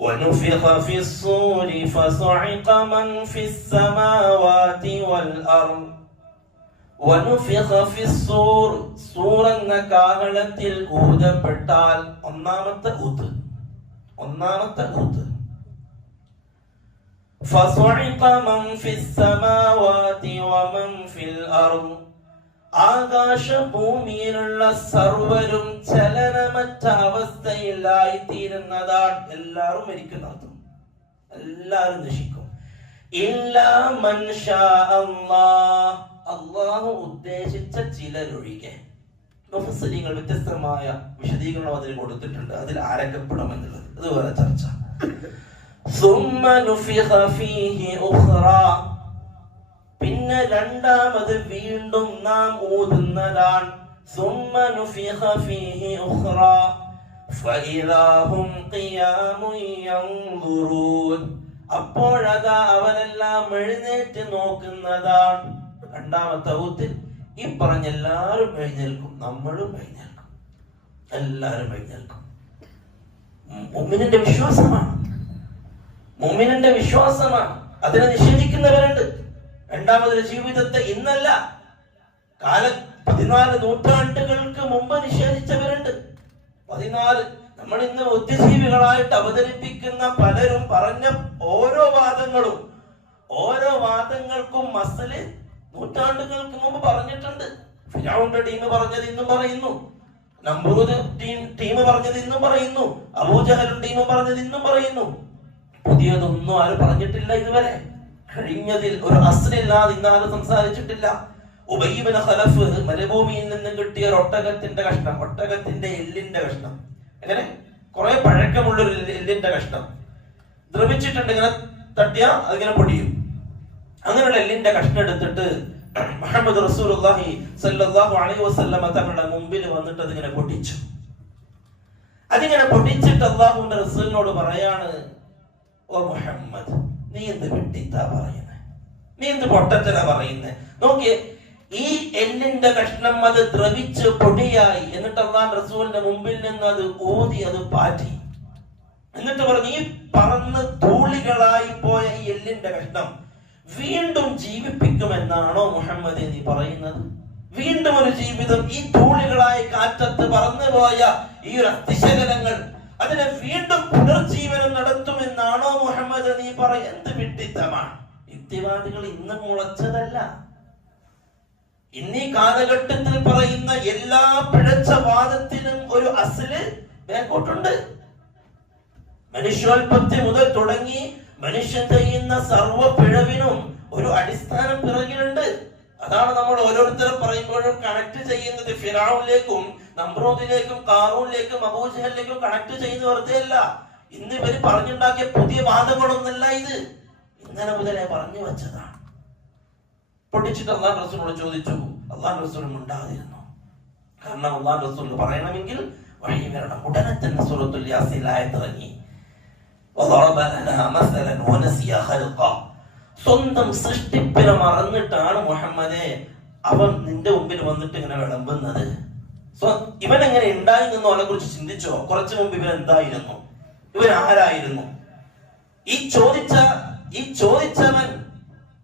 ونفخ في الصور فصعق من في السماوات والأرض ونفخ في الصور സൂർ എന്ന കാഹളത്തിൽ ഊതപ്പെട്ടാൽ ഒന്നാമത്തെ ഊത്ത് ഒന്നാമത്തെ ഊത്ത് فصعق من في السماوات ومن في الأرض ആകാശ ഭൂമിയിലുള്ള സർവരും ചലനമറ്റ അവസ്ഥയിലായി തീരുന്നതാണ് എല്ലാവരും മരിക്കുന്നത് എല്ലാവരും നശിക്കും ഇല്ല മനുഷ്യ അള്ളാഹു ഉദ്ദേശിച്ച ചിലരൊഴികെ മുഫസ്സരിങ്ങൾ വ്യത്യസ്തമായ വിശദീകരണം അതിന് കൊടുത്തിട്ടുണ്ട് അതിൽ ആരംഭപ്പെടുമെന്നുള്ളത് അത് വേറെ ചർച്ച ثم نفخ فيه أخرى പിന്നെ രണ്ടാമത് വീണ്ടും നാം ഓതുന്നതാണ്. അപ്പോഴതാ അവരെല്ലാം എഴുന്നേറ്റ് നോക്കുന്നതാണ്. രണ്ടാമത്തെ ഊത്തിൽ ഈ പറഞ്ഞ എഴുന്നേൽക്കും നമ്മളും എഴുന്നേൽക്കും. എല്ലാവരും എഴുന്നേൽക്കും. മുമ്മിനിന്റെ വിശ്വാസമാണ്. മുമ്മിനിന്റെ വിശ്വാസമാണ്. അതിനെ നിഷേധിക്കുന്നവരുണ്ട്. രണ്ടാമതൊരു ജീവിതത്തെ ഇന്നല്ല. കാല പതിനാല് നൂറ്റാണ്ടുകൾക്ക് മുമ്പ് നിഷേധിച്ചവരുണ്ട്. പതിനാല് നമ്മൾ ഇന്ന് ബുദ്ധിജീവികളായിട്ട് അവതരിപ്പിക്കുന്ന പലരും പറഞ്ഞ ഓരോ വാദങ്ങളും ഓരോ വാദങ്ങൾക്കും മസൽ നൂറ്റാണ്ടുകൾക്ക് മുമ്പ് പറഞ്ഞിട്ടുണ്ട്. ഫിരാവുന്റെ ടീം പറഞ്ഞത് ഇന്നും പറയുന്നു. നമ്പൂത് ടീം ടീം പറഞ്ഞത് ഇന്നും പറയുന്നു. അബൂജഹലും ടീം പറഞ്ഞത് ഇന്നും പറയുന്നു. പുതിയതൊന്നും ആരും പറഞ്ഞിട്ടില്ല ഇതുവരെ. കഴിഞ്ഞതിൽ ഒരു അസ്ലില്ലാതെ ഇന്നാലും സംസാരിച്ചിട്ടില്ല. ഉബൈബിന് ഖലഫ് മരുഭൂമിയിൽ നിന്നും കിട്ടിയ ഒരു ഒട്ടകത്തിന്റെ കഷ്ണം ഒട്ടകത്തിന്റെ എല്ലിന്റെ കഷ്ണം. അങ്ങനെ കുറെ പഴക്കമുള്ള ഒരു എല്ലിന്റെ കഷ്ണം. ദ്രവിച്ചിട്ടുണ്ട് ഇങ്ങനെ തട്ടിയ അതിങ്ങനെ പൊടിയും. അങ്ങനെയുള്ള എല്ലിന്റെ കഷ്ണം എടുത്തിട്ട് മുഹമ്മദ് റസൂലുള്ളാഹി സല്ലല്ലാഹു അലൈഹി വസല്ലമ തങ്ങളുടെ മുമ്പിൽ വന്നിട്ട് അതിങ്ങനെ പൊട്ടിച്ചു അതിങ്ങനെ പൊട്ടിച്ചിട്ട് അള്ളാഹുവിന്റെ റസൂലിനോട് പറയാണ് ഓ മുഹമ്മദ് നീ എന്ത് വെട്ടിത്താ പറയുന്നത് നീ എന്ത് പൊട്ടത്തല പറയുന്നത് നോക്കിയേ ഈ എല്ലിന്റെ കഷ്ണം അത് ദ്രവിച്ച് പൊടിയായി. എന്നിട്ട് അള്ളാൻ റസൂലിന്റെ മുമ്പിൽ നിന്ന് അത് ഊതി അത് പാറ്റി. എന്നിട്ട് പറഞ്ഞു ഈ പറന്ന് ധൂളികളായി പോയ ഈ എല്ലിന്റെ കഷ്ണം വീണ്ടും ജീവിപ്പിക്കുമെന്നാണോ മുഹമ്മദ് നീ പറയുന്നത്? വീണ്ടും ഒരു ജീവിതം ഈ ധൂളികളായി കാറ്റത്ത് പറന്നുപോയ ഈ ഒരു അതിശകലങ്ങൾ അതിനെ വീണ്ടും പുനർജീവനം നടത്തുമെന്നാണോ മുഹമ്മദ് നീ പറ എന്ത് വിഡിത്തമാണ് യുക്തിവാദികൾ ഇന്ന് മുളച്ചതല്ല. ഇന്നീ കാലഘട്ടത്തിൽ പറയുന്ന എല്ലാ പിഴച്ച വാദത്തിനും ഒരു അസിൽ ബേക്കോട്ടുണ്ട് മനുഷ്യോൽപത്തി മുതൽ തുടങ്ങി മനുഷ്യൻ ചെയ്യുന്ന സർവ പിഴവിനും ഒരു അടിസ്ഥാനം പിറകിലുണ്ട്. അതാണ് നമ്മൾ ഓരോരുത്തരും പറയുമ്പോഴും കണക്ട് ചെയ്യുന്നത് ഫിറാവുനിലേക്കും നമ്രോദിലേക്കും കാറൂനിലേക്കും അബൂജഹലിലേക്കും കണക്ട് ചെയ്യുന്ന വെറുതെ അല്ല ഇന്ന് ഇവര് പറഞ്ഞുണ്ടാക്കിയ പുതിയ വാദങ്ങളൊന്നല്ല ഇത് ഇന്നലെ മുതലേ പറഞ്ഞു വെച്ചതാണ് പൊട്ടിച്ചിട്ട് അള്ളാഹ് റസൂലിനോട് ചോദിച്ചു അള്ളാഹ് റസൂലും ഉണ്ടാതിരുന്നു കാരണം അള്ളാഹ് റസൂൽ പറയണമെങ്കിൽ വഴി വരണം ഉടനെ തന്നെ സൂറത്തുൽ യാസീൻ ആയത്തിറങ്ങി وضرب لنا مثلا ونسي خلقه സ്വന്തം സൃഷ്ടിപ്പിനെ മറന്നിട്ടാണ് മുഹമ്മദെ അവൻ നിന്റെ മുമ്പിൽ വന്നിട്ട് ഇങ്ങനെ വിളമ്പുന്നത്. സോ ഇവൻ എങ്ങനെ ഉണ്ടായി എന്നവനെ കുറിച്ച് ചിന്തിച്ചോ? കുറച്ചു മുമ്പ് ഇവൻ എന്തായിരുന്നു? ഇവൻ ആരായിരുന്നു? ഈ ചോദിച്ച ഈ ചോദിച്ചവൻ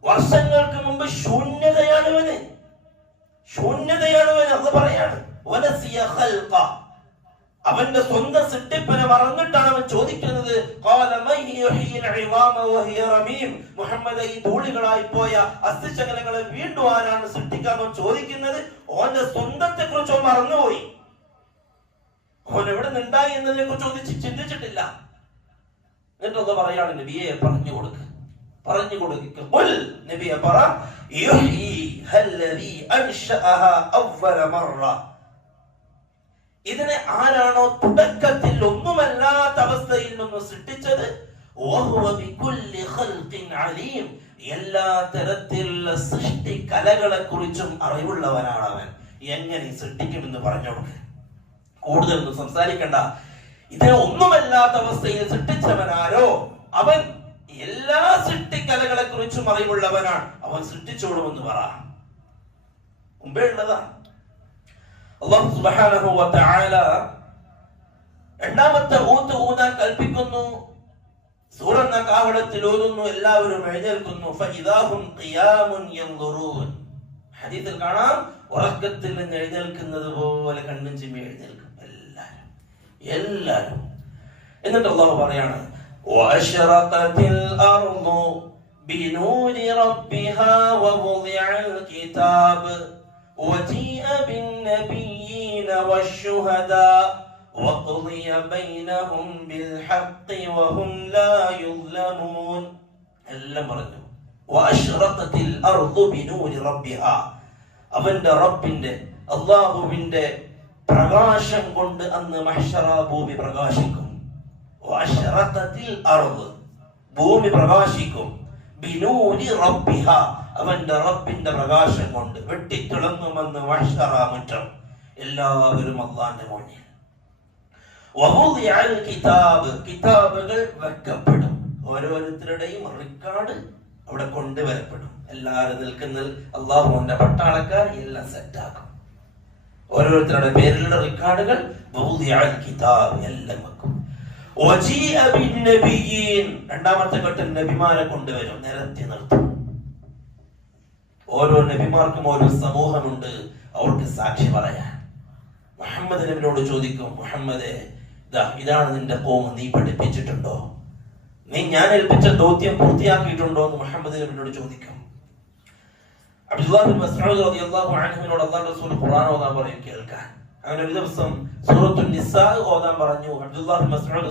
വർഷങ്ങൾക്ക് മുമ്പ് ശൂന്യതയാണ് ഇവന്. ശൂന്യതയാണ് ഇവൻ അത് പറയാണ്. അവന്റെ സ്വന്തം സിട്ടിപ്പനെ മറന്നിട്ടാണ് അവൻ ചോദിക്കുന്നത്. മുഹമ്മദ് ഈ ധൂളികളായി പോയ അസ്ഥിശകലങ്ങളെ വീണ്ടും ആരാണ് സൃഷ്ടിക്കാൻ അവൻ ചോദിക്കുന്നത്? ഓന്റെ സ്വന്തത്തെ കുറിച്ച് അവൻ മറന്നുപോയി. അവൻ എവിടെ നിന്നുണ്ടായി എന്നതിനെ കുറിച്ച് ചോദിച്ച് ചിന്തിച്ചിട്ടില്ല. എന്നിട്ടൊന്ന് പറയാണ് നബിയെ പറഞ്ഞു കൊടുക്ക് പറഞ്ഞു കൊടുക്കുക നബിയെ പറ ഇതിനെ ആരാണോ തുടക്കത്തിൽ ഒന്നുമല്ലാത്ത അവസ്ഥയിൽ നിന്ന് സൃഷ്ടിച്ചത്? എല്ലാ തരത്തിലുള്ള സൃഷ്ടി കലകളെ കുറിച്ചും അറിവുള്ളവനാണ് അവൻ എങ്ങനെ സൃഷ്ടിക്കുമെന്ന് പറഞ്ഞു കൂടുതലൊന്നും സംസാരിക്കണ്ട. ഇതിനെ ഒന്നുമല്ലാത്ത അവസ്ഥയിൽ സൃഷ്ടിച്ചവനാരോ? അവൻ എല്ലാ സൃഷ്ടിക്കലകളെ കുറിച്ചും അറിവുള്ളവനാണ്. അവൻ സൃഷ്ടിച്ചോളുമെന്ന് പറ. മുമ്പേ ഉള്ളതാണ് അള്ളാഹു സുബ്ഹാനഹു വ തആല രണ്ടാമത്തെ ഊത്ത് ഊതാൻ കൽപ്പിക്കുന്നു സൂറന്ന കാവളത്തിൽ ഓതുന്നു എല്ലാവരും എഴുന്നേൽക്കുന്നു ഫഇദാഹും ഖിയാമുൻ യൻദുറൂൻ ഹദീസിൽ കാണാം ഉറക്കത്തിൽ നിന്ന് എഴുന്നേൽക്കുന്നത് പോലെ കണ്ണും ചിമ്മി എഴുന്നേൽക്കും എല്ലാരും എല്ലാരും എന്നിട്ട് അള്ളാഹു പറയാണ് وأشرقت الأرض بنور ربها ووضع الكتاب وجيء بالنبيين والشهداء وقضي بينهم بالحق وهم لا يظلمون എല്ലാം പറഞ്ഞു വഅശ്റഖത്തിൽ അർദു ബിനൂരി റബ്ബിഹ അവന്റെ റബ്ബിന്റെ അല്ലാഹുവിന്റെ പ്രകാശം കൊണ്ട് അന്ന് മഹ്ശറ ഭൂമി പ്രകാശിക്കും വഅശ്റഖത്തിൽ അർദ് ഭൂമി പ്രകാശിക്കും ബിനൂരി റബ്ബിഹ അവന്റെ റബ്ബിന്റെ പ്രകാശം കൊണ്ട് വെട്ടിത്തിളങ്ങുമെന്ന് വഷറാമുറ്റം മുറ്റം. എല്ലാവരും അള്ളാന്റെ മുന്നിൽ. കിതാബ്. കിതാബുകൾ വെക്കപ്പെടും. ഓരോരുത്തരുടെയും റെക്കോർഡ് അവിടെ കൊണ്ടുവരപ്പെടും. എല്ലാവരും നിൽക്കുന്ന അള്ളാഹുവിന്റെ പട്ടാളക്കാർ എല്ലാം സെറ്റാക്കും ഓരോരുത്തരുടെ പേരിലുള്ള റെക്കോർഡുകൾ കിതാബ് എല്ലാം വെക്കും. രണ്ടാമത്തെ ഘട്ടം നബിമാരെ കൊണ്ടുവരും. നിരത്തി നിർത്തും. ഓരോ നബിമാർക്കും ഓരോ സമൂഹമുണ്ട്. അവർക്ക് സാക്ഷി പറയാൻ. മുഹമ്മദ് നബിനോട് ചോദിക്കും മുഹമ്മദേ ഇതാ ഇതാണ് നിന്റെ കോമ് നീ പഠിപ്പിച്ചിട്ടുണ്ടോ? നീ ഞാൻ ഏൽപ്പിച്ച ദൗത്യം പൂർത്തിയാക്കിയിട്ടുണ്ടോ? എന്ന് മുഹമ്മദ് നബിനോട് ചോദിക്കും. അബ്ദുല്ലാഹി ബിൻ മസ്ഊദ് റളിയല്ലാഹു അൻഹുവിനോട് അല്ലാഹു റസൂൽ ഖുർആൻ ഓതാൻ പറയും കേൾക്കാൻ. ഒരു ദിവസം ഓതാൻ പറഞ്ഞു. മസ്ഊദ്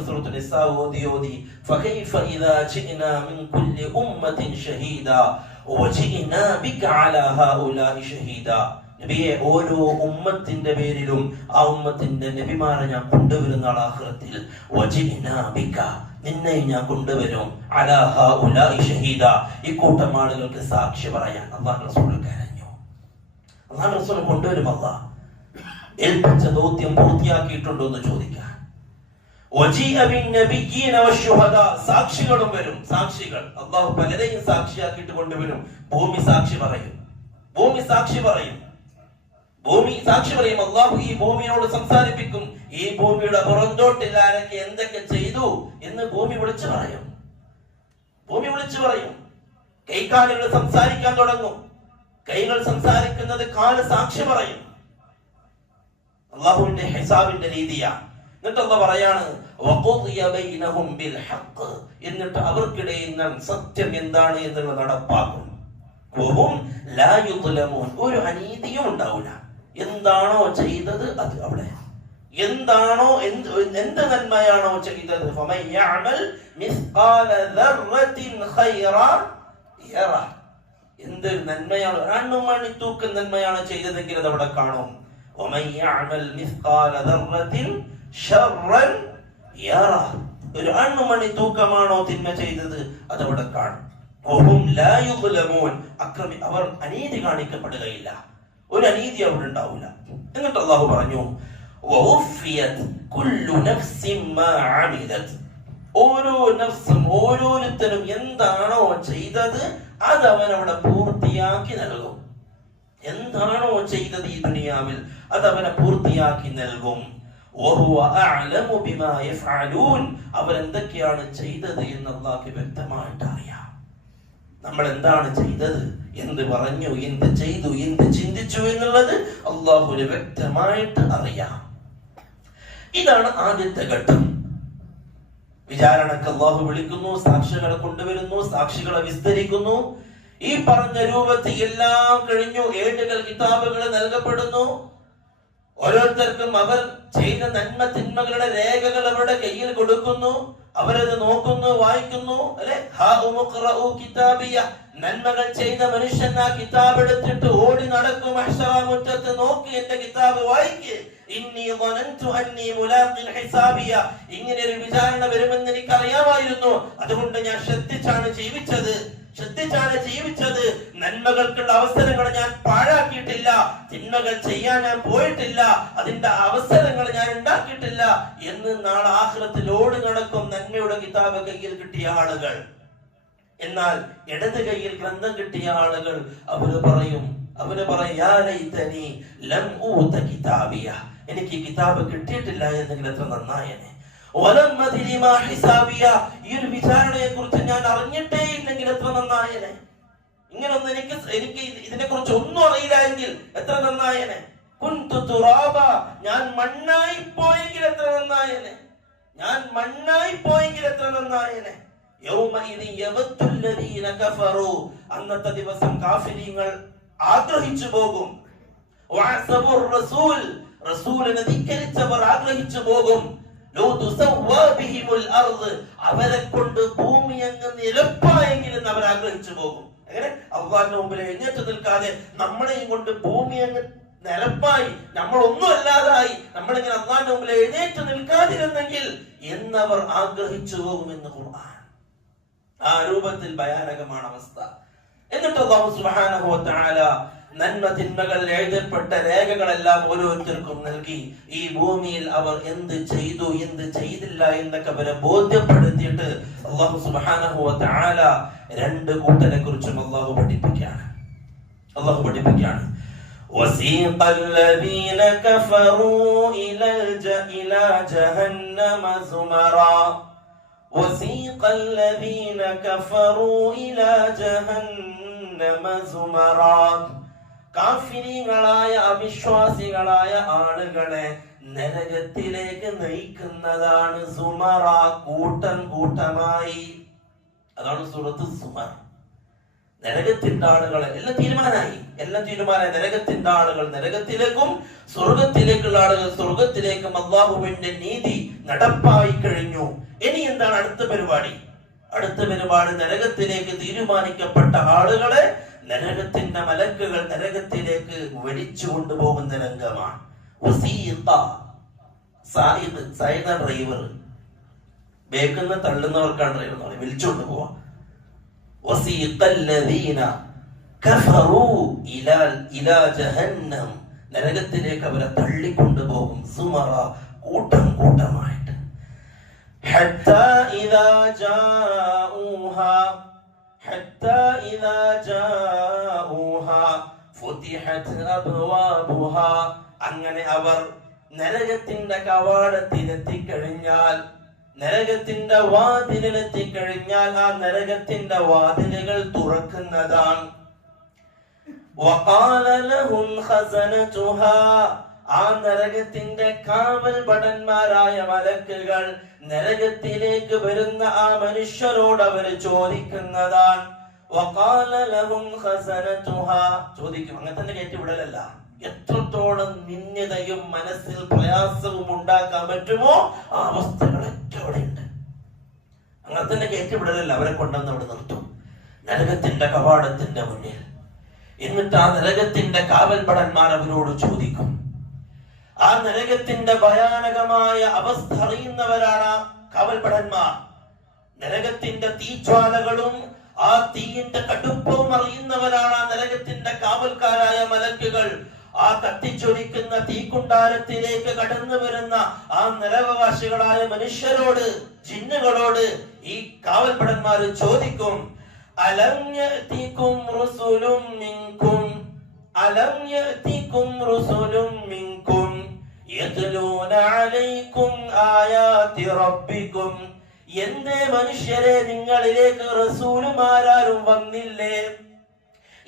ഓതി ഓതി ഫകൈഫ ഇദാ മിൻ നബിയെ ഓരോ ഉമ്മത്തിന്റെ പേരിലും ആ ഉമ്മത്തിന്റെ നബിമാരെ ഞാൻ കൊണ്ടുവരുന്ന ആഹ്റത്തിൽ. നിന്നെ ഞാൻ കൊണ്ടുവരും. അലാഹ ഉലായി ഷഹീദ. ഇക്കൂട്ടം ആളുകൾക്ക് സാക്ഷി പറയാൻ അള്ളാഹ് റസൂൽ കരഞ്ഞു. അള്ളാഹ് റസൂൽ കൊണ്ടുവരും അള്ളാഹ് ഏൽപ്പിച്ച ദൗത്യം പൂർത്തിയാക്കിയിട്ടുണ്ടോ എന്ന് വശുഹദാ സാക്ഷികളും വരും. സാക്ഷികൾ. അള്ളാഹു പലരെയും സാക്ഷിയാക്കിയിട്ട് കൊണ്ടുവരും. ഭൂമി സാക്ഷി പറയും. ഭൂമി സാക്ഷി പറയും. ഭൂമി സാക്ഷി പറയും. അള്ളാഹു ഈ ഭൂമിയോട് സംസാരിപ്പിക്കും. ഈ ഭൂമിയുടെ പുറന്തോട്ടിൽ ആരൊക്കെ എന്തൊക്കെ ചെയ്തു എന്ന് ഭൂമി വിളിച്ചു പറയും. ഭൂമി വിളിച്ചു പറയും. കൈകാലുകൾ സംസാരിക്കാൻ തുടങ്ങും. കൈകൾ സംസാരിക്കുന്നത് കാൽ സാക്ഷി പറയും. അള്ളാഹുവിന്റെ ഹിസാബിന്റെ രീതിയാ. എന്നിട്ട് അള്ള പറയാണ് എന്നിട്ട് അവർക്കിടയിൽ നാം സത്യം എന്താണ് എന്നുള്ള നടപ്പാക്കും. ഒരു അനീതിയും ഉണ്ടാവില്ല എന്താണോ ചെയ്തത് അത് അവിടെ. എന്താണോ എന്ത് എന്ത് നന്മയാണോ ചെയ്തത്? എന്ത് നന്മയാണ്? അണ്ണുമണി തൂക്കം നന്മയാണ് ചെയ്തതെങ്കിൽ അത് അവിടെ കാണും. ഒരു അണ്ണുമണി തൂക്കമാണോ തിന്മ ചെയ്തത്? അതവിടെ കാണും. അക്രമി അവർ അനീതി കാണിക്കപ്പെടുകയില്ല. ഒരു അനീതി അവിടെ ഉണ്ടാവില്ല. എന്നിട്ട് അള്ളാഹു പറഞ്ഞു ഓരോ നഫ്സും ഓരോരുത്തരും എന്താണോ ചെയ്തത് അത് അവൻ അവിടെ പൂർത്തിയാക്കി നൽകും. എന്താണോ ചെയ്തത് ഈ ദുനിയാവിൽ അത് അവനെ പൂർത്തിയാക്കി നൽകും. എന്തൊക്കെയാണ് ചെയ്തത് എന്ന് അള്ളാഹ്ക്ക് വ്യക്തമായിട്ട് അറിയാം നമ്മൾ എന്താണ് ചെയ്തത്? എന്ത് പറഞ്ഞു? എന്ത് ചെയ്തു? എന്ത് ചിന്തിച്ചു എന്നുള്ളത് അള്ളാഹുവിന് വ്യക്തമായിട്ട് അറിയാം. ഇതാണ് ആദ്യത്തെ ഘട്ടം. വിചാരണക്ക് അള്ളാഹു വിളിക്കുന്നു സാക്ഷികളെ കൊണ്ടുവരുന്നു സാക്ഷികളെ വിസ്തരിക്കുന്നു. ഈ പറഞ്ഞ രൂപത്തിൽ എല്ലാം കഴിഞ്ഞു. ഏടുകൾ കിതാബുകൾ നൽകപ്പെടുന്നു. ഓരോരുത്തർക്കും അവർ ചെയ്ത നന്മ തിന്മകളുടെ രേഖകൾ അവരുടെ കയ്യിൽ കൊടുക്കുന്നു. അവരത് നോക്കുന്നു വായിക്കുന്നു അല്ലെ? കിതാബിയ. നന്മകൾ ചെയ്ത മനുഷ്യൻ ആ കിതാബ് എടുത്തിട്ട് ഓടി നടക്കും. അക്ഷരാമുറ്റത്ത് നോക്കി എന്റെ കിതാബ് വായിക്ക്. ഇങ്ങനെ ഒരു വിചാരണ വരുമെന്ന് എനിക്ക് അറിയാമായിരുന്നു അതുകൊണ്ട് ഞാൻ ശ്രദ്ധിച്ചാണ് ജീവിച്ചത്. ശ്രദ്ധിച്ചാണ് ജീവിച്ചത് നന്മകൾക്കുള്ള അവസരങ്ങൾ ഞാൻ പാഴാക്കിയിട്ടില്ല. തിന്മകൾ ചെയ്യാൻ ഞാൻ പോയിട്ടില്ല. അതിന്റെ അവസരങ്ങൾ ഞാൻ ഉണ്ടാക്കിയിട്ടില്ല. എന്ന് നാളെ ആഹ്ലത്തിൽ ഓടി നടക്കും നന്മയുടെ കിതാബ് കയ്യിൽ കിട്ടിയ ആളുകൾ. എന്നാൽ ഇടത് കയ്യിൽ ഗ്രന്ഥം കിട്ടിയ ആളുകൾ അവർ പറയും അവർ പറയും ലം ഊത എനിക്ക് കിതാബ് കിട്ടിയിട്ടില്ല എന്നെങ്കിൽ എത്ര നന്നായനെ. ഈ ഒരു വിചാരണയെ കുറിച്ച് ഞാൻ അറിഞ്ഞിട്ടേ ഇല്ലെങ്കിൽ എത്ര നന്നായനെ? ഇങ്ങനൊന്നും എനിക്ക് എനിക്ക് ഇതിനെ കുറിച്ച് ഒന്നും അറിയില്ല എങ്കിൽ എത്ര നന്നായനെ? കുൻതുറാബ തുറാബ. ഞാൻ മണ്ണായി പോയെങ്കിൽ എത്ര നന്നായനെ? ഞാൻ മണ്ണായി പോയെങ്കിൽ എത്ര നന്നായനെ? അന്നത്തെ ദിവസം കാഫിലീങ്ങൾ ആഗ്രഹിച്ചു പോകും. റസൂൽ. റസൂലിനെ ധിക്കരിച്ചവർ ആഗ്രഹിച്ചു പോകും. അവരെ കൊണ്ട് ഭൂമി അങ്ങ് നിരപ്പായെങ്കിലും അവർ ആഗ്രഹിച്ചു പോകും. അങ്ങനെ അള്ളാഹിന്റെ മുമ്പിൽ എഴുന്നേറ്റ് നിൽക്കാതെ നമ്മളെയും കൊണ്ട് ഭൂമി അങ്ങ് നിരപ്പായി നമ്മൾ ഒന്നും അല്ലാതായി നമ്മളിങ്ങനെ അള്ളാഹിന്റെ മുമ്പിൽ എഴുന്നേറ്റ് നിൽക്കാതിരുന്നെങ്കിൽ എന്നവർ ആഗ്രഹിച്ചു പോകുമെന്ന് ഖുർആൻ. ആ രൂപത്തിൽ ഭയാനകമാണ് അവസ്ഥ. എന്നിട്ട് അള്ളാഹു സുബ്ഹാനഹു വ തആല നന്മ തിന്മകൾ എഴുതപ്പെട്ട രേഖകളെല്ലാം ഓരോരുത്തർക്കും നൽകി ഈ ഭൂമിയിൽ അവർ എന്ത് ചെയ്തു എന്ത് ചെയ്തില്ല എന്നൊക്കെ അവരെ ബോധ്യപ്പെടുത്തിയിട്ട് അള്ളാഹു സുബ്ഹാനഹു വ തആല രണ്ട് കൂട്ടരെ കുറിച്ചും അള്ളാഹു പഠിപ്പിക്കുകയാണ് അള്ളാഹു പഠിപ്പിക്കുകയാണ് وسيق الذين كفروا إلى الج... إلى جهنم زمرا وسيق الذين كفروا إلى جهنم زمرا കാഫിരികളായ അവിശ്വാസികളായ ആളുകളെ നരകത്തിലേക്ക് നയിക്കുന്നതാണ് സുമറ. കൂട്ടം കൂട്ടമായി. അതാണ് സുഹൃത്ത് സുമർ. നരകത്തിന്റെ ആളുകളെ എല്ലാം തീരുമാനമായി. എല്ലാം തീരുമാനമായി. നരകത്തിന്റെ ആളുകൾ നരകത്തിലേക്കും സ്വർഗത്തിലേക്കുള്ള ആളുകൾ സ്വർഗത്തിലേക്കും അള്ളാഹുവിന്റെ നീതി നടപ്പായി കഴിഞ്ഞു. ഇനി എന്താണ് അടുത്ത പരിപാടി? അടുത്ത പരിപാടി നരകത്തിലേക്ക് തീരുമാനിക്കപ്പെട്ട ആളുകളെ നരകത്തിന്റെ മലക്കുകൾ നരകത്തിലേക്ക് വലിച്ചു കൊണ്ടുപോകുന്ന രംഗമാണ്. സായിദ് ഡ്രൈവർ ബേക്കുന്ന തള്ളുന്നവർക്കാണ് ഡ്രൈവർ എന്ന് പറയും വിളിച്ചു കൊണ്ടുപോവാം. നരകത്തിലേക്ക് അവരെ തള്ളിക്കൊണ്ടുപോകും. സുമറ കൂട്ടം കൂട്ടമായിട്ട്. ഹത്താ ഇദാ ജാ അങ്ങനെ അവർ നരകത്തിന്റെ കവാടത്തിലെത്തിക്കഴിഞ്ഞാൽ നരകത്തിന്റെ വാതിലിലെത്തിക്കഴിഞ്ഞാൽ ആ നരകത്തിന്റെ വാതിലുകൾ തുറക്കുന്നതാണ്. ആ നരകത്തിന്റെ കാവൽ ഭടന്മാരായ മലക്കുകൾ നരകത്തിലേക്ക് വരുന്ന ആ മനുഷ്യരോട് അവർ ചോദിക്കുന്നതാണ്. ചോദിക്കും അങ്ങനെ തന്നെ കയറ്റിവിടലല്ല എത്രത്തോളം നിന്യതയും മനസ്സിൽ പ്രയാസവും ഉണ്ടാക്കാൻ പറ്റുമോ ആ അവസ്ഥകളൊക്കെ അവിടെ ഉണ്ട് അങ്ങനെ തന്നെ കയറ്റിവിടലല്ല അവരെ കൊണ്ടുവന്ന് അവിടെ നിർത്തും. നരകത്തിന്റെ കവാടത്തിന്റെ മുന്നിൽ. എന്നിട്ട് ആ നരകത്തിന്റെ കാവൽപടന്മാർ അവരോട് ചോദിക്കും ആ നരകത്തിന്റെ ഭയാനകമായ അവസ്ഥ അറിയുന്നവരാണ് കാവൽപടന്മാർ നരകത്തിന്റെ തീജ്വാലകളും ആ തീയിന്റെ കടുപ്പവും അറിയുന്നവരാണ് ആ നരകത്തിന്റെ കാവൽക്കാരായ മലക്കുകൾ. ആ കത്തിച്ചൊലിക്കുന്ന തീക്കുണ്ടാരത്തിലേക്ക് കടന്നു വരുന്ന ആ നരകവാസികളായ മനുഷ്യരോട് ജിന്നുകളോട് ഈ കാവൽപടന്മാര് ചോദിക്കും അലം യഅതികും റുസുലും മിൻകും മിൻകും ആയാതി എന്തേ മനുഷ്യരെ നിങ്ങളിലേക്ക് റസൂലുമാരും വന്നില്ലേ?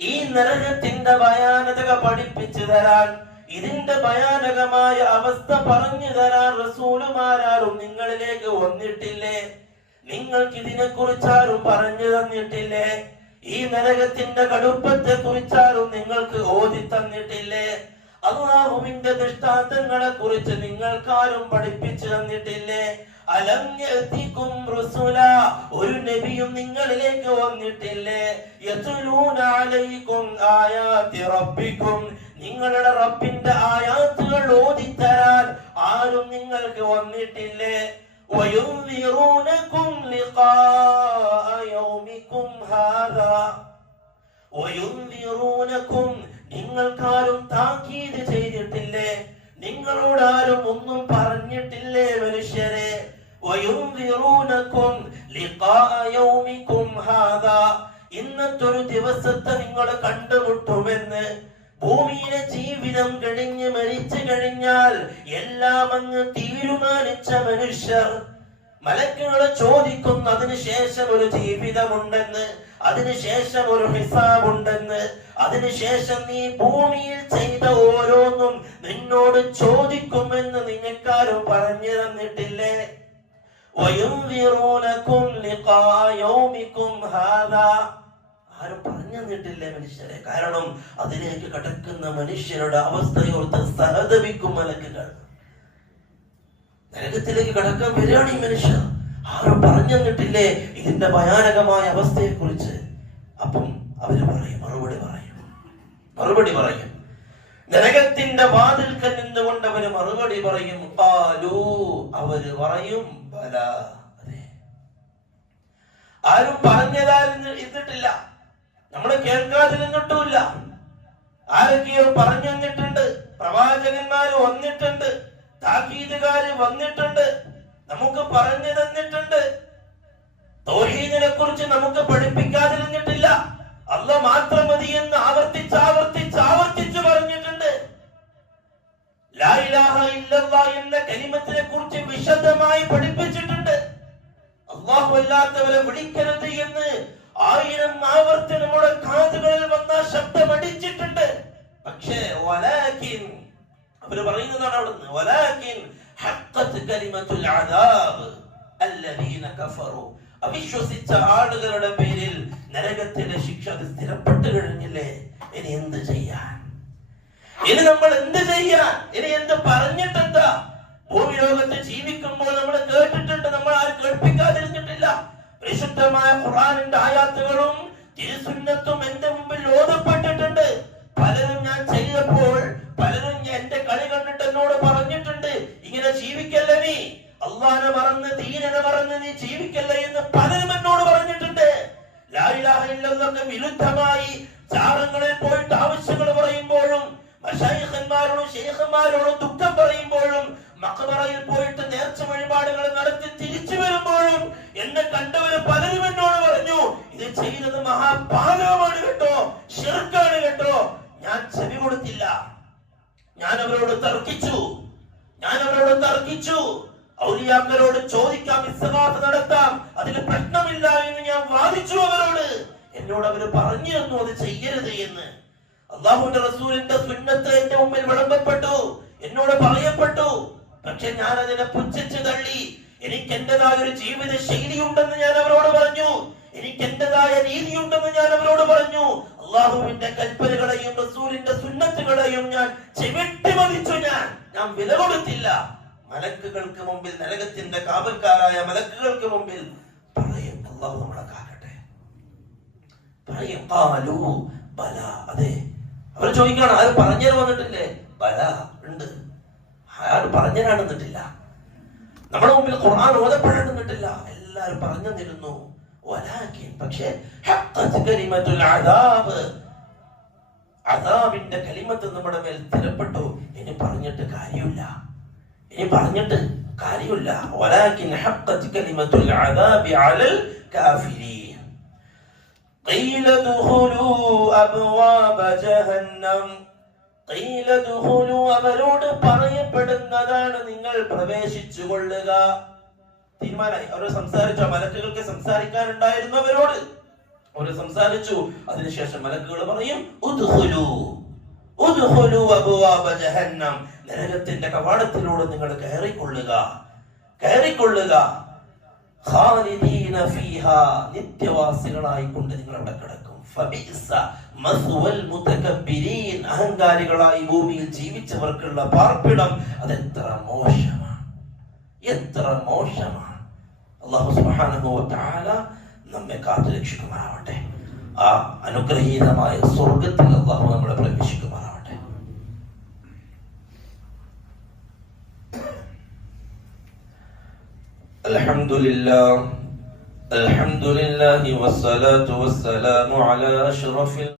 ഈ നരകത്തിന്റെ ഭയാനതക പഠിപ്പിച്ചു തരാൻ ഇതിന്റെ ഭയാനകമായ അവസ്ഥ പറഞ്ഞു തരാൻ റസൂലുമാരും നിങ്ങളിലേക്ക് വന്നിട്ടില്ലേ? നിങ്ങൾക്ക് ഇതിനെ കുറിച്ചാരും പറഞ്ഞു തന്നിട്ടില്ലേ? ഈ നരകത്തിന്റെ കടുപ്പത്തെ കുറിച്ചാരും നിങ്ങൾക്ക് ഓതി തന്നിട്ടില്ലേ അള്ളാഹുവിന്റെ ദൃഷ്ടാന്തങ്ങളെ കുറിച്ച് നിങ്ങൾക്കാരും പഠിപ്പിച്ചു തന്നിട്ടില്ലേ അലം യഅതികും റുസുല ഒരു നബിയും നിങ്ങളിലേക്ക് വന്നിട്ടില്ലേ യത്ലൂന അലൈക്കും ആയാതി റബ്ബിക്കും നിങ്ങളുടെ റബ്ബിന്റെ ആയാത്തുകൾ ഓതിത്തരാൻ ആരും നിങ്ങൾക്ക് വന്നിട്ടില്ലേ وينذرونكم لقاء يومكم هذا وينذرونكم നിങ്ങൾക്കാരും താക്കീത് ചെയ്തിട്ടില്ലേ? നിങ്ങളോട് ആരും ഒന്നും പറഞ്ഞിട്ടില്ലേ മനുഷ്യരെ? ഹാദാ. ഇന്നത്തൊരു ദിവസത്തെ നിങ്ങൾ കണ്ടുമുട്ടുമെന്ന് ഭൂമിയിലെ ജീവിതം കഴിഞ്ഞ് മരിച്ചു കഴിഞ്ഞാൽ എല്ലാം അങ്ങ് തീരുമാനിച്ച മനുഷ്യർ. മലക്കുകൾ ചോദിക്കും അതിനുശേഷം ഒരു ജീവിതമുണ്ടെന്ന് അതിനുശേഷം ഒരു ഹിസാബുണ്ടെന്ന് അതിനുശേഷം നീ ഭൂമിയിൽ ചെയ്ത ഓരോന്നും നിന്നോട് ചോദിക്കുമെന്ന് നിങ്ങൾക്കാരും പറഞ്ഞു തന്നിട്ടില്ലേ? പറഞ്ഞു മനുഷ്യരെ? കാരണം അതിലേക്ക് കടക്കുന്ന മനുഷ്യരുടെ അവസ്ഥയോർത്ത് സഹതപിക്കും മലക്കുകൾ. നരകത്തിലേക്ക് കടക്കാൻ വരികയാണ് ഈ മനുഷ്യർ ആരും പറഞ്ഞിട്ടില്ലേ ഇതിന്റെ ഭയാനകമായ അവസ്ഥയെ കുറിച്ച് അപ്പം അവർ പറയും മറുപടി പറയും. മറുപടി പറയും. നരകത്തിന്റെ വാതിൽക്കൽ നിന്നുകൊണ്ട് അവർ മറുപടി പറയും "ഖാലൂ", അവർ പറയും ബല ആരും പറഞ്ഞതാരും ഇരുന്നിട്ടില്ല. നമ്മൾ കേൾക്കാതെ നിന്നിട്ടുമില്ല. ആരൊക്കെയോ പറഞ്ഞു തന്നിട്ടുണ്ട് പ്രവാചകന്മാര് വന്നിട്ടുണ്ട്. താക്കീതുകാര് വന്നിട്ടുണ്ട്. നമുക്ക് പറഞ്ഞു തന്നിട്ടുണ്ട്. തോഹീദിനെ കുറിച്ച് നമുക്ക് പഠിപ്പിക്കാതിരുന്നിട്ടില്ല. അല്ല മാത്രം മതി എന്ന് ആവർത്തിച്ച് ആവർത്തിച്ച് ആവർത്തിച്ച് പറഞ്ഞിട്ടുണ്ട്. എന്ന കലിമത്തിനെ കുറിച്ച് വിശദമായി പഠിപ്പിച്ചിട്ടുണ്ട്. അള്ളാഹു അല്ലാത്തവരെ വിളിക്കരുത് എന്ന് ആയിരം ആവർത്തി നമ്മുടെ കാതുകളിൽ വന്ന ശബ്ദം അടിച്ചിട്ടുണ്ട് പക്ഷേ വലാകിൻ അവർ പറയുന്നതാണ് അവിടുന്ന്? കലിമത്തുൽ കഫറു. അവിശ്വസിച്ച ആളുകളുടെ പേരിൽ നരകത്തിന്റെ ശിക്ഷ സ്ഥിരപ്പെട്ടു കഴിഞ്ഞില്ലേ? ഇനി എന്ത് ചെയ്യാൻ? ഇനി നമ്മൾ എന്ത് ചെയ്യാൻ? ഇനി എന്ത് പറഞ്ഞിട്ടെന്താ? ഭൂമിലോകത്ത് ജീവിക്കുമ്പോൾ നമ്മൾ കേട്ടിട്ടുണ്ട് നമ്മൾ ആരും കേൾപ്പിക്കാതിരുന്നിട്ടില്ല പരിശുദ്ധമായ ഖുറാനിന്റെ ആയാത്തുകളും തിരുസുന്നത്തും എന്റെ മുമ്പിൽ ഓതപ്പെട്ടിട്ടുണ്ട്. പലരും ഞാൻ ചെയ്തപ്പോൾ പലരും എന്റെ കളി കണ്ടിട്ട് എന്നോട് പറഞ്ഞിട്ടുണ്ട്. ഇങ്ങനെ ജീവിക്കല്ല നീ? അള്ളാനെ മറന്ന് ദീനനെ മറന്ന് നീ ജീവിക്കല്ല എന്ന് പലരും എന്നോട് പറഞ്ഞിട്ടുണ്ട്. ലാ ഇലാഹ ഇല്ലല്ലാഹ് വിരുദ്ധമായി ചാറങ്ങളിൽ പോയിട്ട് ആവശ്യങ്ങൾ പറയുമ്പോഴും മശായിഖന്മാരോടും ശേഖന്മാരോടും ദുഃഖം പറയുമ്പോഴും മക്കബറയിൽ പോയിട്ട് നേർച്ച വഴിപാടുകൾ നടത്തി തിരിച്ചു വരുമ്പോഴും എന്നെ കണ്ടവര് പലരും എന്നോട് പറഞ്ഞു ഇത് ചെയ്തത് മഹാപാതകമാണ് കേട്ടോ ഷിർക്കാണ് കേട്ടോ ഞാൻ ചെവി കൊടുത്തില്ല ഞാൻ അവരോട് തർക്കിച്ചു. ഞാൻ അവരോട് തർക്കിച്ചു. ഔലിയാക്കരോട് ചോദിക്കാം ഇസ്തഗാഥ നടത്താം. അതിന് പ്രശ്നമില്ല എന്ന് ഞാൻ വാദിച്ചു അവരോട്. എന്നോട് അവർ പറഞ്ഞു തന്നു അത് ചെയ്യരുത് എന്ന്. അള്ളാഹുന്റെ റസൂലിന്റെ സുന്നത്ത് എന്റെ മുമ്പിൽ വിളമ്പപ്പെട്ടു. എന്നോട് പറയപ്പെട്ടു പക്ഷെ ഞാൻ അതിനെ പുച്ഛിച്ചു തള്ളി. എനിക്ക് എന്റേതായ ഒരു ജീവിത ശൈലി ഉണ്ടെന്ന് ഞാൻ അവരോട് എനിക്ക് എന്റേതായ രീതിയുണ്ടെന്ന് ഞാൻ അവരോട് പറഞ്ഞു. അള്ളാഹുവിന്റെ കൽപ്പനകളെയും റസൂലിന്റെ സുന്നത്തുകളെയും ഞാൻ ചെവിട്ടി മതിച്ചു ഞാൻ. ഞാൻ വില കൊടുത്തില്ല. മലക്കുകൾക്ക് മുമ്പിൽ നരകത്തിന്റെ കാവൽക്കാരായ മലക്കുകൾക്ക് മുമ്പിൽ പറയും അള്ളാഹു നമ്മളെ കാക്കട്ടെ. പറയും പാലു ബല. അതെ. അവർ ചോദിക്കണം ആര് പറഞ്ഞു വന്നിട്ടില്ലേ? ബല. ഉണ്ട്. ആര് പറഞ്ഞു തന്നിട്ടില്ല നമ്മുടെ മുമ്പിൽ ഖുർആൻ ഓതപ്പെട്ടിട്ടില്ല എല്ലാരും പറഞ്ഞു തന്നിരുന്നു പക്ഷേ ഹഖ്ഖത്ത് കലിമത്തുൽ അദാബ് അദാബിന്റെ കലിമത്ത് നമ്മുടെ മേൽ സ്ഥിരപ്പെട്ടു ഇനി പറഞ്ഞിട്ട് കാര്യമില്ല ഇനി പറഞ്ഞിട്ട് കാര്യമില്ല വലാകിൻ ഹഖ്ഖത്ത് കലിമത്തുൽ അദാബി അലൽ കാഫിരീൻ قيل ادخلوا أبواب جهنم قيل ادخلوا അവരോട് പറയപ്പെടുന്നതാണ് നിങ്ങൾ പ്രവേശിച്ചു കൊള്ളുക തീരുമാനമായി അവർ സംസാരിച്ചു ആ മലക്കുകൾക്ക് സംസാരിക്കാനുണ്ടായിരുന്നവരോട് അവർ സംസാരിച്ചു. അതിനുശേഷം മലക്കുകൾ പറയും നരകത്തിന്റെ കവാടത്തിലൂടെ നിങ്ങൾ കയറിക്കൊള്ളുക. കയറിക്കൊള്ളുക. നിത്യവാസികളായിക്കൊണ്ട് നിങ്ങൾ അവിടെ കിടക്കും. അഹങ്കാരികളായി ഭൂമിയിൽ ജീവിച്ചവർക്കുള്ള പാർപ്പിടം. അതെത്ര മോശമാണ്. എത്ര മോശമാണ്. അല്ലാഹു സുബ്ഹാനഹു വ തആല നമ്മെ കാത്തു രക്ഷിക്കുമാറാവട്ടെ ആ അനുഗ്രഹീതമായ സ്വർഗത്തിൽ അള്ളാഹു നമ്മളെ പ്രവേശിക്കുമാറാവട്ടെ الحمد لله الحمد لله والصلاة والسلام على أشرف